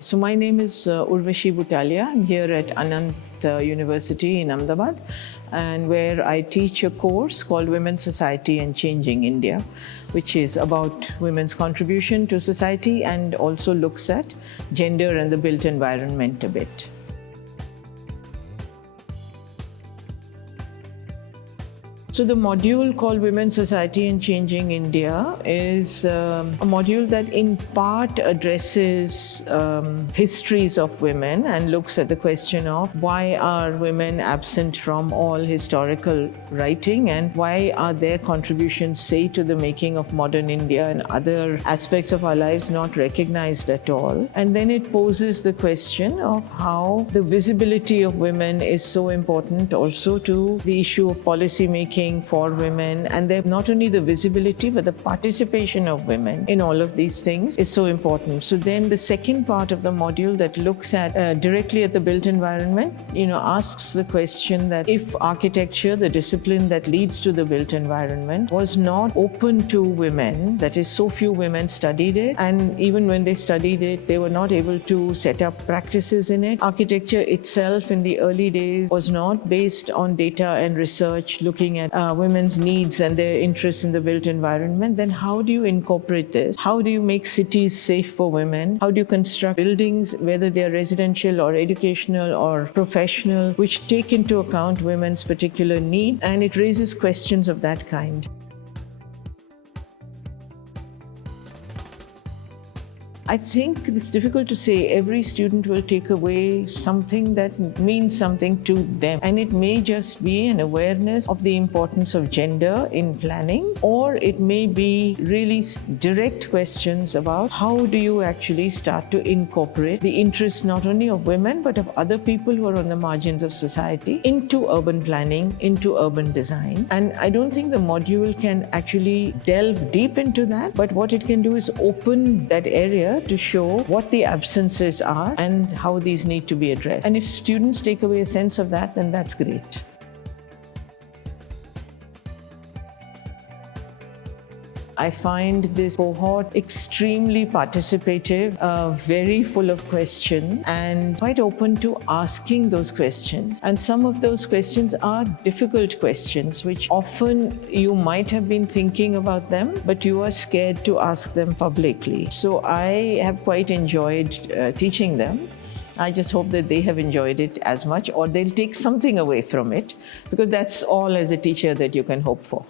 So my name is Urvashi Butalia. I'm here at Anant University in Ahmedabad, and where I teach a course called Women's Society and Changing India, which is about women's contribution to society and also looks at gender and the built environment a bit. So the module called Women's Society and Changing India is a module that in part addresses histories of women and looks at the question of why are women absent from all historical writing and why are their contributions, say, to the making of modern India and other aspects of our lives not recognized at all. And then it poses the question of how the visibility of women is so important also to the issue of policy making for women, and not only the visibility but the participation of women in all of these things is so important. So then the second part of the module that looks at directly at the built environment, asks the question that if architecture, the discipline that leads to the built environment, was not open to women, that is, so few women studied it, and even when they studied it, they were not able to set up practices in it. Architecture itself in the early days was not based on data and research looking at women's needs and their interests in the built environment. Then how do you incorporate this? How do you make cities safe for women? How do you construct buildings, whether they're residential or educational or professional, which take into account women's particular need? And it raises questions of that kind. I think it's difficult to say. Every student will take away something that means something to them. And it may just be an awareness of the importance of gender in planning, or it may be really direct questions about how do you actually start to incorporate the interests not only of women but of other people who are on the margins of society into urban planning, into urban design. And I don't think the module can actually delve deep into that, but what it can do is open that area to show what the absences are and how these need to be addressed. And if students take away a sense of that, then that's great. I find this cohort extremely participative, very full of questions and quite open to asking those questions. And some of those questions are difficult questions, which often you might have been thinking about them, but you are scared to ask them publicly. So I have quite enjoyed teaching them. I just hope that they have enjoyed it as much, or they'll take something away from it, because that's all as a teacher that you can hope for.